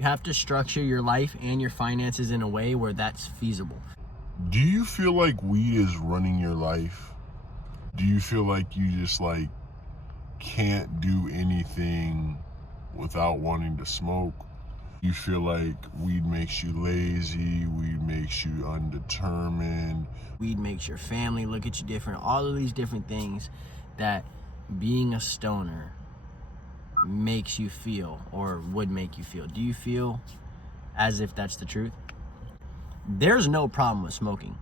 You have to structure your life and your finances in a way where that's feasible. Do you feel like weed is running your life? Do you feel like you just can't do anything without wanting to smoke? You feel like weed makes you lazy, weed makes you undetermined. Weed makes your family look at you different. All of these different things that being a stoner makes you feel or would make you feel. Do you feel as if that's the truth? There's no problem with smoking.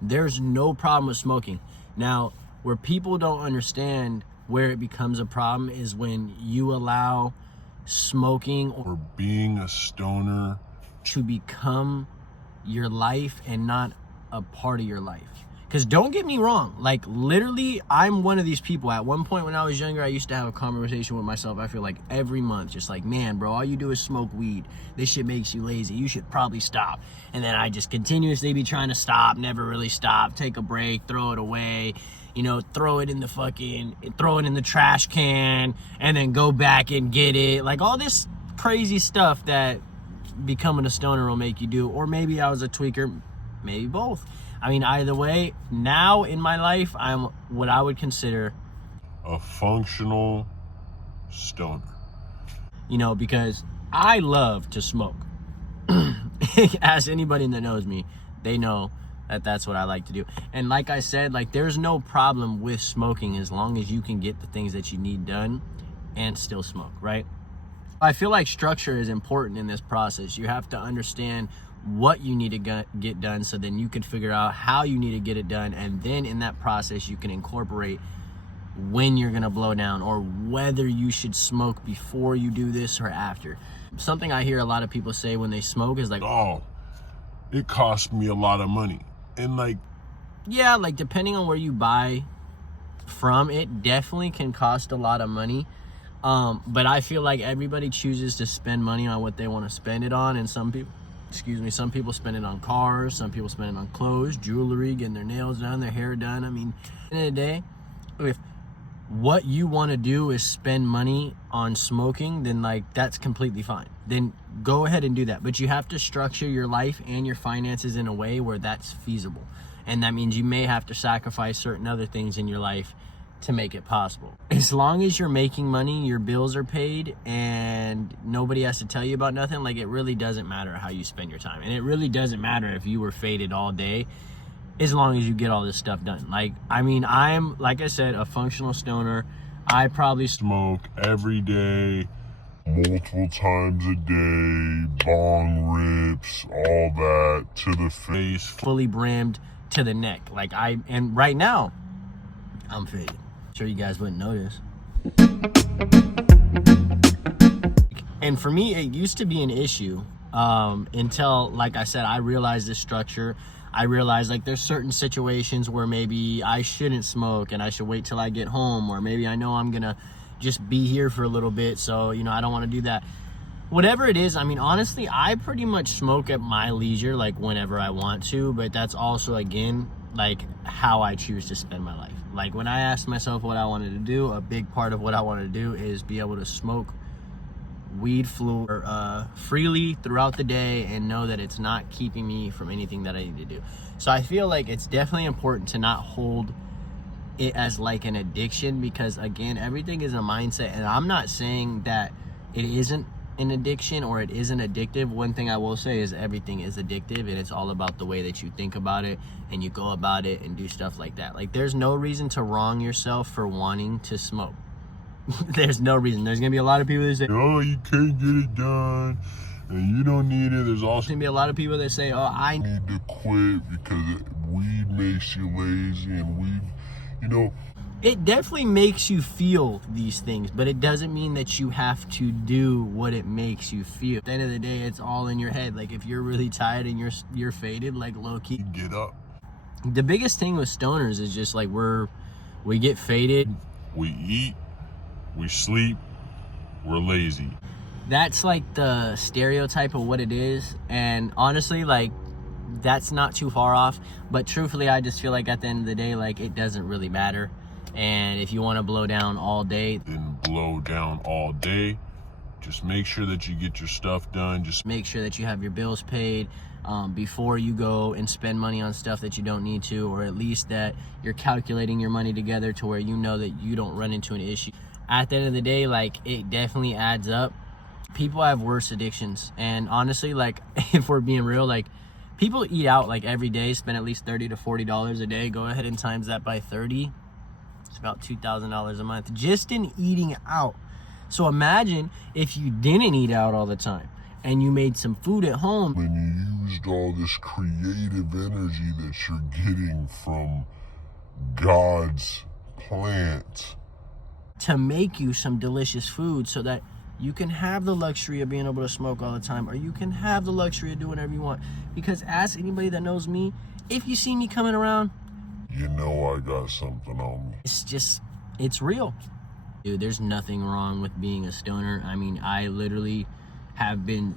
There's no problem with smoking. Now, where people don't understand where it becomes a problem is when you allow smoking or being a stoner to become your life and not a part of your life. Because don't get me wrong, like literally I'm one of these people. At one point when I was younger, I used to have a conversation with myself, I feel like every month, just like, man, bro, all you do is smoke weed. This shit makes you lazy. You should probably stop. And then I just continuously be trying to stop, never really stop, take a break, throw it away, you know, throw it in the trash can, and then go back and get it. Like all this crazy stuff that becoming a stoner will make you do. Or maybe I was a tweaker, maybe both. I mean, either way, now in my life, I'm what I would consider a functional stoner. You know, because I love to smoke. As anybody that knows me, they know that that's what I like to do. And like I said, like there's no problem with smoking as long as you can get the things that you need done and still smoke, right? I feel like structure is important in this process. You have to understand what you need to get done so then you can figure out how you need to get it done, and then in that process you can incorporate when you're gonna blow down or whether you should smoke before you do this or after. Something I hear a lot of people say when they smoke is like, oh, it cost me a lot of money. And like, yeah, like depending on where you buy from, it definitely can cost a lot of money. But I feel like everybody chooses to spend money on what they want to spend it on, and some people spend it on cars, some people spend it on clothes, jewelry, getting their nails done, their hair done. I mean, at the end of the day, if what you want to do is spend money on smoking, then like that's completely fine. Then go ahead and do that. But you have to structure your life and your finances in a way where that's feasible. And that means you may have to sacrifice certain other things in your life to make it possible. As long as you're making money, your bills are paid, and nobody has to tell you about nothing, like it really doesn't matter how you spend your time. And it really doesn't matter if you were faded all day, as long as you get all this stuff done. Like, I mean, I'm, like I said, a functional stoner. I probably smoke every day, multiple times a day, bong rips, all that, to the face. Fully brimmed to the neck. Like and right now, I'm faded. Sure you guys wouldn't notice. And for me, it used to be an issue until, like I said, I realized this structure. I realized like there's certain situations where maybe I shouldn't smoke and I should wait till I get home, or maybe I know I'm gonna just be here for a little bit, so you know I don't want to do that. Whatever it is, I mean, honestly, I pretty much smoke at my leisure, like whenever I want to, but that's also, again, like how I choose to spend my life. Like when I asked myself what I wanted to do, a big part of what I wanted to do is be able to smoke weed freely throughout the day and know that it's not keeping me from anything that I need to do. So I feel like it's definitely important to not hold it as like an addiction, because again, everything is a mindset, and I'm not saying that it isn't an addiction or it isn't addictive. One thing I will say is everything is addictive, and it's all about the way that you think about it and you go about it and do stuff like that. Like there's no reason to wrong yourself for wanting to smoke. There's no reason. There's gonna be a lot of people that say, oh, you can't get it done and you don't need it. There's also gonna be a lot of people that say, oh, I need to quit because weed makes you lazy, and weed, you know, it definitely makes you feel these things, but it doesn't mean that you have to do what it makes you feel. At the end of the day, it's all in your head. Like if you're really tired and you're faded, like low key, get up. The biggest thing with stoners is just like we get faded, we eat, we sleep, we're lazy. That's like the stereotype of what it is, and honestly, like that's not too far off. But truthfully, I just feel like at the end of the day, like it doesn't really matter. And if you want to blow down all day, then blow down all day. Just make sure that you get your stuff done. Just make sure that you have your bills paid before you go and spend money on stuff that you don't need to, or at least that you're calculating your money together to where you know that you don't run into an issue. At the end of the day, like, it definitely adds up. People have worse addictions, and honestly, like, if we're being real, like, people eat out like every day, spend at least $30 to $40 a day. Go ahead and times that by 30. It's about $2,000 a month just in eating out. So imagine if you didn't eat out all the time and you made some food at home and you used all this creative energy that you're getting from God's plant to make you some delicious food so that you can have the luxury of being able to smoke all the time, or you can have the luxury of doing whatever you want. Because ask anybody that knows me, if you see me coming around, you know I got something on me. It's real. Dude, there's nothing wrong with being a stoner. I mean, I literally have been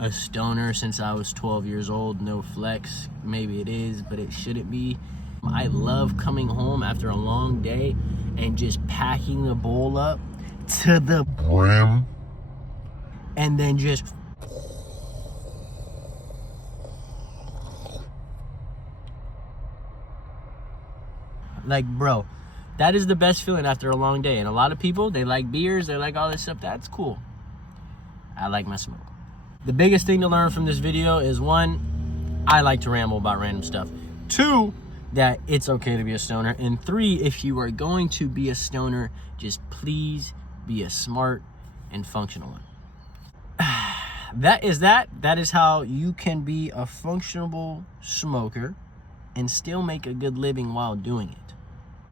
a stoner since I was 12 years old. No flex. Maybe it is, but it shouldn't be. I love coming home after a long day and just packing the bowl up to the brim and then just like, bro, that is the best feeling after a long day. And a lot of people, they like beers, they like all this stuff. That's cool. I like my smoke. The biggest thing to learn from this video is, one, I like to ramble about random stuff. Two, that it's okay to be a stoner. And three, if you are going to be a stoner, just please be a smart and functional one. That is how you can be a functional smoker and still make a good living while doing it.